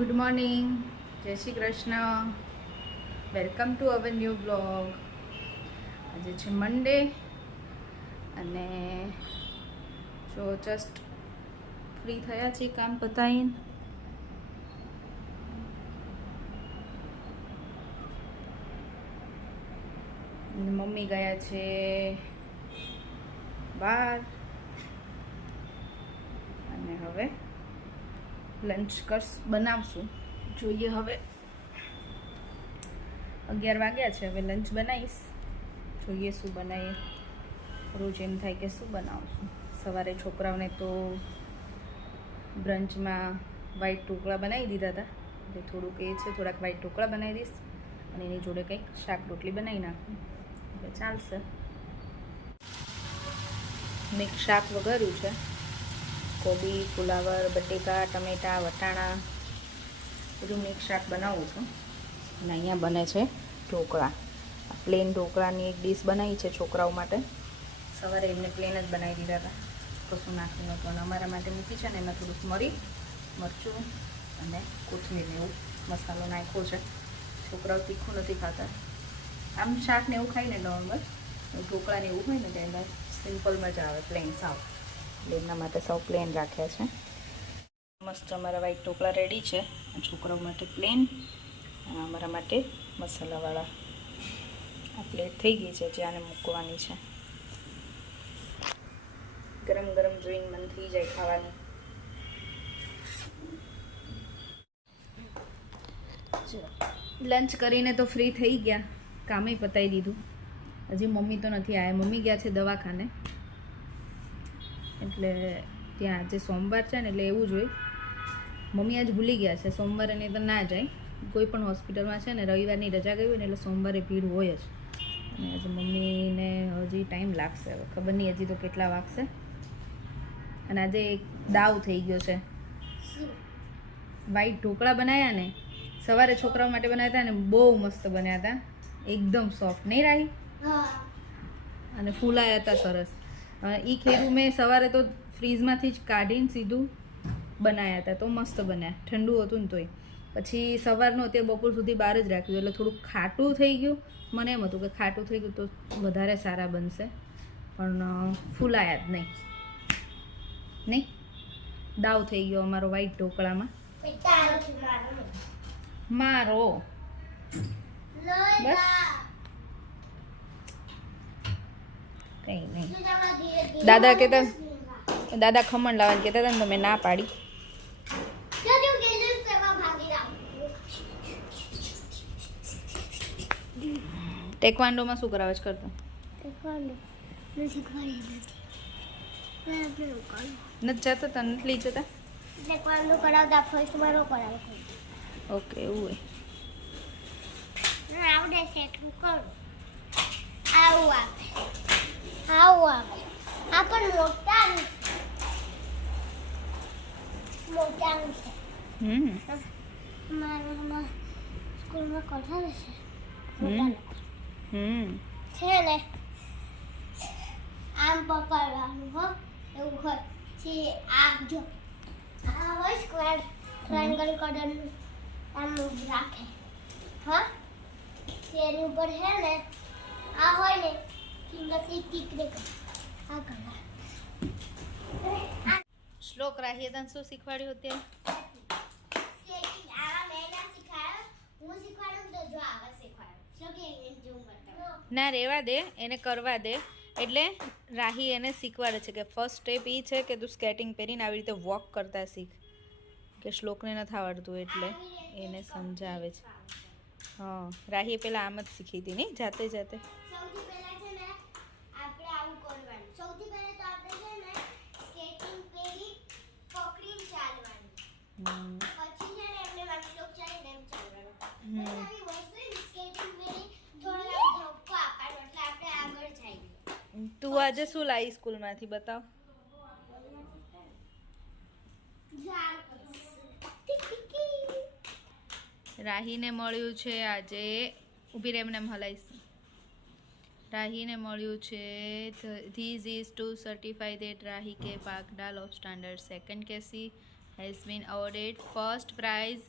Good morning, જય Shri Krishna. Welcome to our new blog. આજે છે મંડે અને જો જસ્ટ ફ્રી થયા છે કામ પતાવીને. મમ્મી ગયા છે બહાર અને હવે લંચ બનાવશું. જોઈએ હવે 11 વાગ્યા છે. હવે લંચ બનાવીશ. જોઈએ શું બનાવીએ. રોજ એમ થાય કે શું બનાવશું. સવારે છોકરાઓને તો બ્રંચમાં વ્હાઈટ ઢોકળા બનાવી દીધા હતા, એટલે થોડુંક એ છે, થોડાક વ્હાઈટ ઢોકળા બનાવી દઈશ અને એની જોડે કંઈક શાક રોટલી બનાવી નાખું એટલે ચાલશે. મિક્સ શાક વઘાર્યું છે. કોબી, ફુલાવર, બટેકા, ટમેટાં, વટાણા બધું મિક્સ શાક બનાવું છું. અને અહીંયા બને છે ઢોકળા. પ્લેન ઢોકળાની એક ડીશ બનાવી છે છોકરાઓ માટે. સવારે એમને પ્લેન જ બનાવી દીધા હતા, કશું નાખ્યું નહોતું. અને અમારા માટે મૂકી છે ને એમાં થોડુંક મરચું અને કોથમીરને એવું મસાલો નાખ્યો છે. છોકરાઓ તીખું નથી ખાતા. આમ શાક ને એવું ખાઈને નોર્મલ, ઢોકળાને એવું હોય ને તો એમાં સિમ્પલ મજા આવે, પ્લેન સાવ. એટલે એમના માટે સૌ પ્લેન રાખ્યા છે. મસ્ત અમારા વ્હાઈટ ઢોકળા રેડી છે. છોકરાઓ માટે પ્લેન, અમારા માટે મસાલાવાળા. આ પ્લેટ થઈ ગઈ છે, જે આને મૂકવાની છે. ગરમ ગરમ જોઈને મન થઈ જાય ખાવાની. લંચ કરીને તો ફ્રી થઈ ગયા, કામે પતાવી દીધું. હજી મમ્મી તો નથી આવ્યા. મમ્મી ગયા છે દવાખાને, એટલે ત્યાં આજે સોમવાર છે ને એટલે એવું જ હોય. મમ્મી આજ ભૂલી ગયા છે. સોમવારે નહીં તો ના જાય. કોઈ પણ હોસ્પિટલમાં છે ને રવિવારની રજા ગઈ હોય ને એટલે સોમવારે ભીડ હોય જ. અને આજે મમ્મીને હજી ટાઈમ લાગશે. હવે ખબર નહીં હજી તો કેટલા વાગશે. અને આજે એક દાવ થઈ ગયો છે. વ્હાઈટ ઢોકળા બનાવ્યા ને સવારે છોકરાઓ માટે બનાવ્યા હતા ને, બહુ મસ્ત બન્યા હતા. એકદમ સોફ્ટ નહીં રાહી, અને ફૂલાયા હતા સરસ. એ ખેરું મેં સવારે તો ફ્રીઝમાંથી જ કાઢીને સીધું બનાવ્યા હતા, તો મસ્ત બન્યા. ઠંડુ હતું ને તોય. પછી સવારનું અત્યારે બપોર સુધી બહાર જ રાખ્યું, એટલે થોડુંક ખાટું થઈ ગયું. મને એમ હતું કે ખાટું થઈ ગયું તો વધારે સારા બનશે, પણ ફૂલાયા જ નહીં. દાવ થઈ ગયો અમારો વ્હાઈટ ઢોકળામાં. મારો બસ કંઈ નહીં. દાદા કહેતા, દાદા ખમણ લાવવાનું કહેતા હતા ને, તો મેં ના પાડી. ટેકવાન્ડોમાં શું કરાવે છે કરતો? નથી જતો તને નથી લઈ જતા? ટેકવાન્ડો કરાવતા ફર્સ્ટ મારો કરાવે. ઓકે, એવું હોય. આવડે છે એટલું કરું. આવું આવે, આવું આવે. આ પણ મોટાનું છે. મારા સ્કૂલમાં કઢાવે છે મોટા લોકો. છે ને આમ પકડવાનું હો, એવું હોય છે. આ જો આ હોય સ્ક્વેર ટ્રાયંગલ કલરનું, આમ રાખે. હા, તેની ઉપર હે ને આ હોય ને ફિંગરથી ટીકરે આ કલર. શ્લોક રાહીએ તને શું શીખવાડ્યું અત્યારે? આવા મેં ના શીખવાડ્યું, હું શીખવાડું તો જો આવા શીખવાડું. શું કે જેવું બતાવું? ના, રહેવા દે, એને કરવા દે. એટલે રાહી એને શીખવાડે છે કે ફર્સ્ટ સ્ટેપ એ છે કે તું સ્કેટિંગ પહેરીને આવી રીતે વોક કરતા શીખ. કે શ્લોકને નથી આવડતું એટલે એને સમજાવે છે. હા, રાહીએ પહેલાં આમ જ શીખી હતી નહીં, જાતે જાતે. સૌથી પહેલા છે ને આપણે આવું કરવાનું. સૌથી પહેલા તો આપણે છે ને સ્કેટિંગ પહેરી પકડીને ચાલવાનું. પછી છે ને આપણે વાંચલોક ચાલીને એમ ચાલવાનું. પછી આવી વસ્તુ સ્કેટિંગ પહેરી થોડો ધક્કો આપવાનો એટલે આપણે આગળ જઈએ. તું આજે શું લાવી સ્કૂલમાંથી બતાવ? રાહીને મળ્યું છે આજે, ઊભી રહે, એમને એમ હલાઈશ. રાહીને મળ્યું છે this is to certify that Rahi કે પાકડાલ ઓફ સ્ટાન્ડર્ડ સેકન્ડ કેસી has been awarded first prize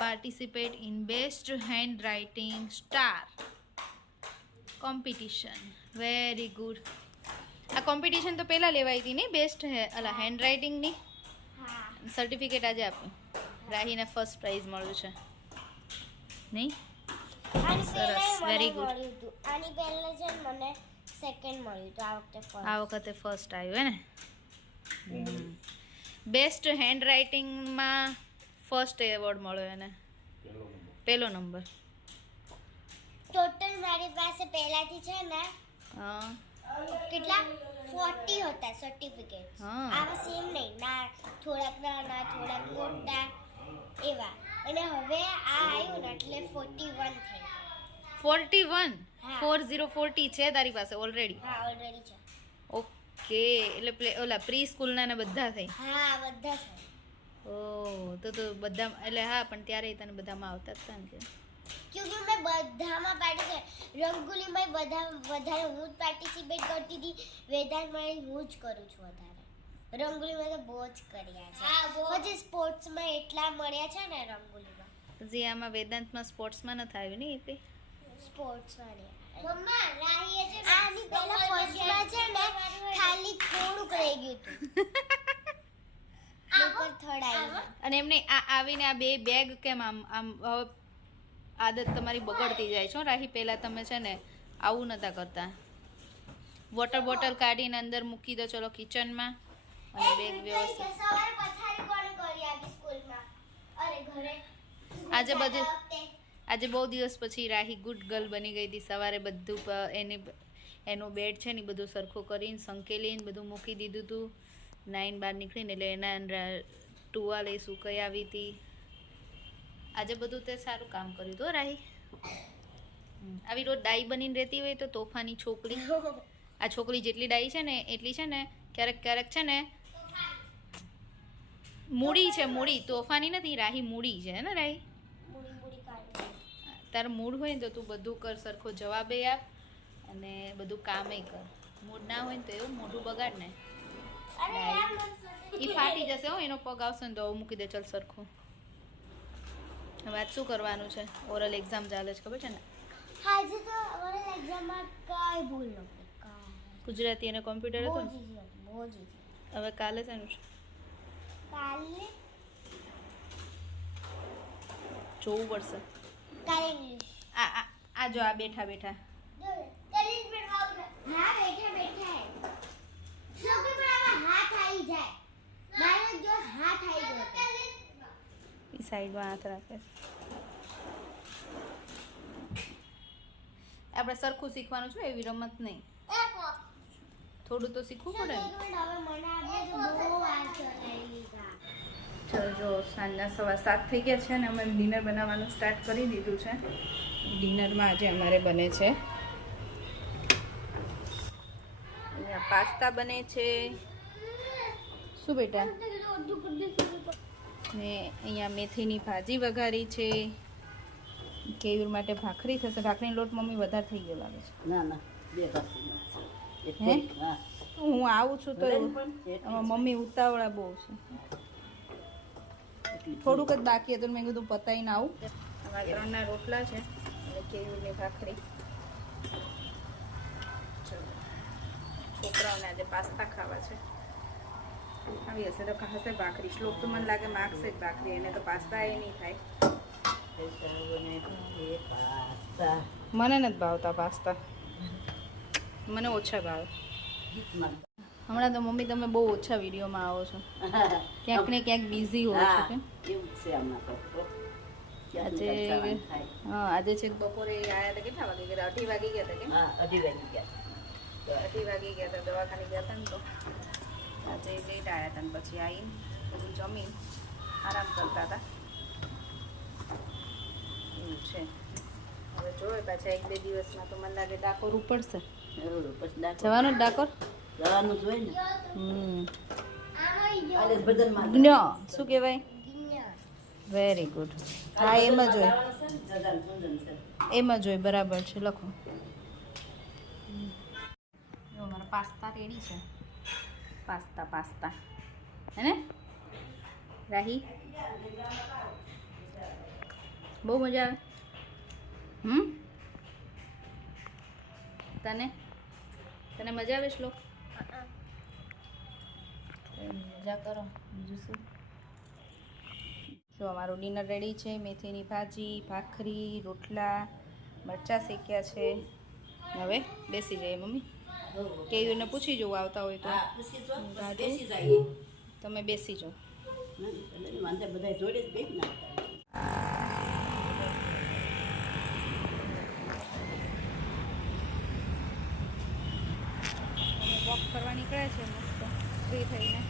participate in best handwriting star competition. Very good. આ કોમ્પિટિશન તો પહેલાં લેવાઈ હતી ને બેસ્ટ અલા હેન્ડ રાઇટિંગની. હા સર્ટિફિકેટ આજે આપ્યું. રાહીને ફર્સ્ટ પ્રાઇઝ મળ્યું છે નહીં? આની સરસ, પહેલા very મને good. મળ્યું હતું. આની પહેલા છે ને મને સેકન્ડ મળ્યું હતું. આ વખતે first. આ વખતે ફર્સ્ટ આવ્યું હે ને. બેસ્ટ હેન્ડ રાઇટિંગમાં ફર્સ્ટ એવોર્ડ મળ્યો એને, પહેલો નંબર. ટોટલ મારી પાસે પહેલાથી છે ને હા કેટલા 40 હતા સર્ટિફિકેટ. હા. આવા સેમ નહીં, ના થોડાક નાના થોડાક મોટા એવા. અને હવે આ આવ્યું ને એટલે 41 થઈ ગયા. 41. હા. 4040 છે તારી પાસે ઓલરેડી? હા ઓલરેડી છે. ઓકે, એટલે ઓલા પ્રી સ્કૂલના ને બધા થઈ. હા બધા છે. ઓહ, તો બધા એટલે હા, પણ ત્યારે તને બધામાં આવતા જ હતા ને કે ક્યોંકि મેં બધામાં પાર્ટિસિપેટ, રંગોલીમાં વધારે હું જ પાર્ટિસિપેટ કરતી હતી. વેદાંતમાં હું જ કરું છું વધારે. રંગોલીમાં તો બહુ જ કર્યા છે. પછી સ્પોર્ટ્સમાં એટલા મળ્યા છે ને રંગોલીમાં. પછી આમાં વેદાંતમાં સ્પોર્ટ્સમાં નથી આવ્યું ને એટલે સ્પોર્ટ્સમાં ને મમ્મા રાહીએ છે આની પહેલા ફર્સ્ટમાં છે ને ખાલી થોડુંક રહી ગયું હતું. નકર થર્ડ આવી. અને એમને આવીને આ બે બેગ કેમ આમ આમ હવે આદત તમારી બગડતી જાય છે હો, રાહી. પહેલાં તમે છે ને આવું નતા કરતા. વોટર બોટલ કાઢીને અંદર મૂકી દો ચલો કિચનમાં અને બેગ વ્યવસ્થિત. સવારે પથારી કોણે કરી આપી સ્કૂલમાં? અરે ઘરે. આજે બધું આજે બહુ દિવસ પછી રાહી ગુડ ગર્લ બની ગઈ હતી. સવારે બધું એનું બેડ છે ને બધું સરખું કરીને સંકેલીને બધું મૂકી દીધું હતું. 9 બહાર નીકળીને એટલે એના ટુવાલ એ સુકાઈ આવી હતી. આજે બધું તે સારું કામ કર્યું હતું રાહી. આવી રોજ ડાઈ બનીને રહેતી હોય તો તોફાની છોકરી. આ છોકરી જેટલી ડાઈ છે ને એટલી છે ને ક્યારેક ક્યારેક છે ને મૂડી છે, મૂડી. તોફાની નથી રાહી, મૂડી છે ને રાહી. મૂડી કાઢી. તારું મૂડ હોય ને તો તું બધું કર, સરખો જવાબે આપ અને બધું કામે કર. મૂડ ના હોય ને તો એવું મોઢું બગાડ ને. અરે યાર મત એ ફાટી જશે હો, એનો પગ આવશે ને તો હવે મૂકી દે ચાલ સરખું. હવે આજ શું કરવાનું છે? ઓરલ એક્ઝામ ચાલે છે ખબર છે ને? આજે તો ઓરલ એક્ઝામમાં કાંઈ ભૂલ નહોતી. ગુજરાતી અને કોમ્પ્યુટર હતું ને? બહુ જ easy. હવે કાલે શેનું છે? કાલે જોવું પડશે. કાલે ઇંગ્લિશ. આ જો આ બેઠા બેઠા હા બેઠા બેઠા છોકરી પર આમાં હાથ આવી જાય. મારો જો હાથ આવી ગયો હતો. એ સાઈડમાં હાથ રાખે. આપણે સરખું શીખવાનું છે, એવી રમત નહીં. થોડું તો શીખવું પડે ને. હવે મને આપણે તો બહુ વાર ચલાવી લીધા. ચલો જો સાંજના 7:15 થઈ ગયા છે અને અમે ડિનર બનાવવાનું સ્ટાર્ટ કરી દીધું છે. ડિનરમાં આજે અમારે બને છે અહીંયા પાસ્તા બને છે. શું બેટા? ને અહીંયા મેથીની ભાજી વઘારી છે. કેયુર માટે ભાખરી થશે. ભાખરીનો લોટ મમ્મી વધારે થઈ ગયો લાગે છે. ના ના બે ભાખરી હે? હા હું આવું છું તો આમાં મમ્મી ઉતાવળા બહુ છે. થોડુંક જ બાકી હતું, મેં કીધું પતાવીને આવું. અમારા 3ના રોટલા છે અને કેયુરની ભાખરી. છોકરાઓને આજે પાસ્તા ખાવા છે. આવી હશે તો ખાશે ભાખરી. શ્લોક તો મને લાગે માગશે જ ભાખરી, એને તો પાસ્તા એ નહીં થાય. મને નથી ભાવતા પાસ્તા, મને ઓછા ભાવે. હમણાં તો મમ્મી તમે બહુ ઓછા વિડીયોમાં આવો છો, ક્યાંક ને ક્યાંક બિઝી હોવ છો કે? એવું જ છે આમાં તો. આજે હા આજે છે બપોરે આવ્યા હતા. કેટલા વાગે ગયા? 2:30 વાગે ગયા હતા કે? હા 2:30 વાગી ગયા. 2:30 વાગે ગયા હતા, દવાખાને ગયા હતા ને તો આજે લેટ આવ્યા હતા. ને પછી આવીને બધું જમીન આરામ કરતા હતા. એવું છે. હવે જોઈએ પાછા 1-2 દિવસમાં તો મને લાગે ડાકોર ઉપડશે. પછી ડાકોર જવાનું જ ડાકોર? જવાનું જ હોય ને. આજે ભજનમાં શું કહેવાય? Very good. હા એમ જ હોય, એમ જ હોય. બરાબર છે, લખો. જો મારા પાસ્તા રેડી છે. પાસ્તા હે ને રાહી? બહુ મજા આવે. તને તને મજા આવે શ્લોક? મજા કરો, બીજું શું. જો અમારું ડિનર રેડી છે. મેથીની ભાજી, ભાખરી, રોટલા, મરચાં શેક્યા છે. હવે બેસી જાય મમ્મી. કેયુને પૂછી જવું આવતા હોય તો. હા, પૂછી જો, પછી દાદુ? બેસી જાય. તમે બેસી જાઓ. એટલે વાંધા બધા જોડે જ બેસી નાખતા. વોક કરવા નીકળ્યા છે મસ્ત ફ્રી થઈને.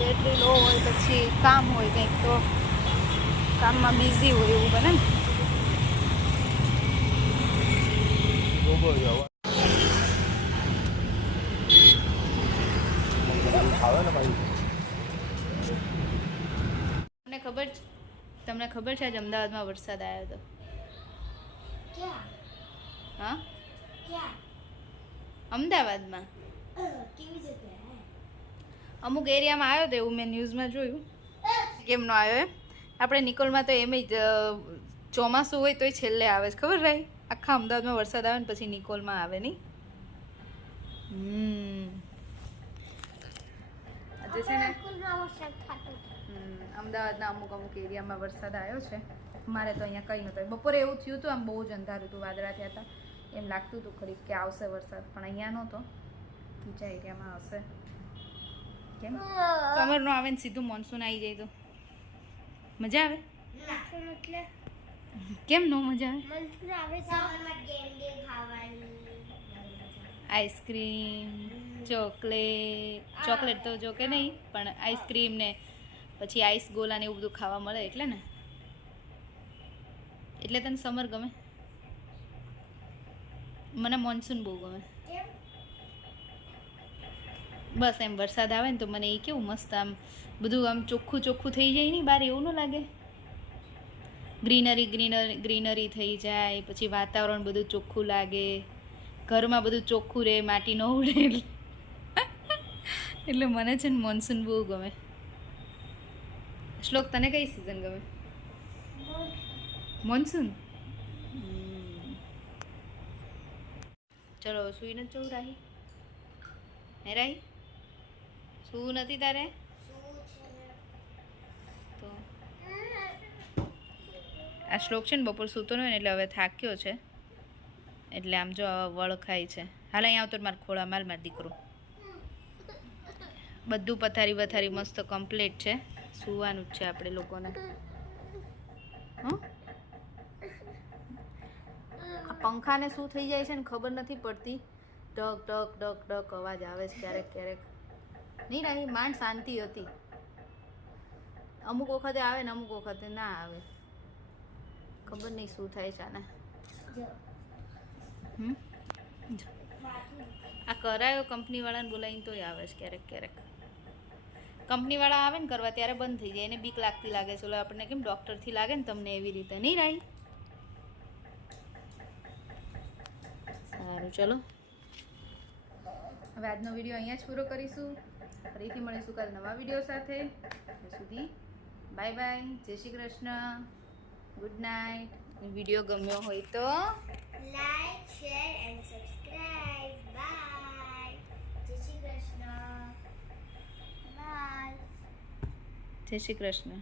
બેટરી લો હોય પછી કામ હોય કંઈક તો કામમાં બિઝી હોય એવું બને ને. તમને ખબર છે આજ અમદાવાદમાં વરસાદ આવ્યો હતો? ક્યાં હા, ક્યાં અમદાવાદમાં કેવી જગ્યાએ? અમુક એરિયામાં આવ્યો હતો એવું મેં ન્યૂઝમાં જોયું. કેમ નો આવ્યો એમ? આપણે નિકોલમાં તો એમ જ ચોમાસું હોય તોય છેલ્લે આવે છે, ખબર રહી? આખા અમદાવાદમાં વરસાદ આવે ને પછી નિકોલમાં આવે નહીં. આજે છે ને અમદાવાદના અમુક એરિયામાં વરસાદ આવ્યો છે. મારે તો અહીંયા કંઈ નહોતું. બપોરે એવું થયું હતું, આમ બહુ જ અંધારું હતું, વાદળા થયા હતા, એમ લાગતું હતું ખરી કે આવશે વરસાદ, પણ અહીંયા નહોતો. બીજા એરિયામાં હશે. કેમ સમરનો આવે ને સીધું મોન્સૂન આવી જાય તો મજા આવે? એટલે કેમ નો મજા આવે? મનસૂર આવે સાવરમાં કેન્ડી ખાવાની. આઈસ્ક્રીમ, ચોકલેટ તો જો કે નહીં, પણ આઈસ્ક્રીમ ને પછી આઈસ ગોલા ને એવું બધું ખાવા મળે એટલે ને. એટલે તને સમર ગમે? મને મોન્સૂન બહુ ગમે. બસ એમ વરસાદ આવે ને તો મને એ કેવું મસ્ત આમ બધું આમ ચોખ્ખું ચોખ્ખું થઈ જાય નહીં બહાર, એવું ન લાગે? ગ્રીનરી થઈ જાય, પછી વાતાવરણ બધું ચોખ્ખું લાગે, ઘરમાં બધું ચોખ્ખું રહે, માટી ન ઉડે. એટલે મને છે ને મોન્સૂન બહુ ગમે. શ્લોક તને કઈ સિઝન ગમે? મોન્સૂન. ચલો સુઈ નથી જવું રાહી? હે રાહી, શું નથી તારે? તો આ શ્લોક છે ને બપોર સૂતો ન હોય ને એટલે હવે થાક્યો છે, એટલે આમ જો વળ ખાય છે. હાલ અહીંયા આવતો મારા ખોળા માર દીકરો. બધું પથારી મસ્ત કમ્પ્લીટ છે. સુવાનું જ છે આપણે લોકોને. આ પંખાને શું થઈ જાય છે ને ખબર નથી પડતી. ડક ડક ડક ડક અવાજ આવે છે ક્યારેક ક્યારેક. નહીં રાહી, માંડ શાંતિ હતી. અમુક વખતે આવે ને અમુક વખતે ના આવે, ખબર નહીં શું થાય છે આને. આ કરાયો કંપનીવાળાને બોલાવીને તોય આવે છે ક્યારેક ક્યારેક. કંપનીવાળા આવે ને કરવા ત્યારે બંધ થઈ જાય, એને બીક લાગતી લાગે છે. આપણને કેમ ડૉક્ટરથી લાગે ને તમને એવી રીતે. નહીં રાહી? સારું ચલો, હવે આજનો વિડીયો અહીંયા જ પૂરો કરીશું. ફરીથી મળીશું કાલે નવા વિડીયો સાથે. ત્યાં સુધી બાય બાય, જય Shri Krishna, good night. Video ગમ્યો હોય તો like, share and subscribe. Bye. જય શ્રી કૃષ્ણ. બાય. જય શ્રી કૃષ્ણ.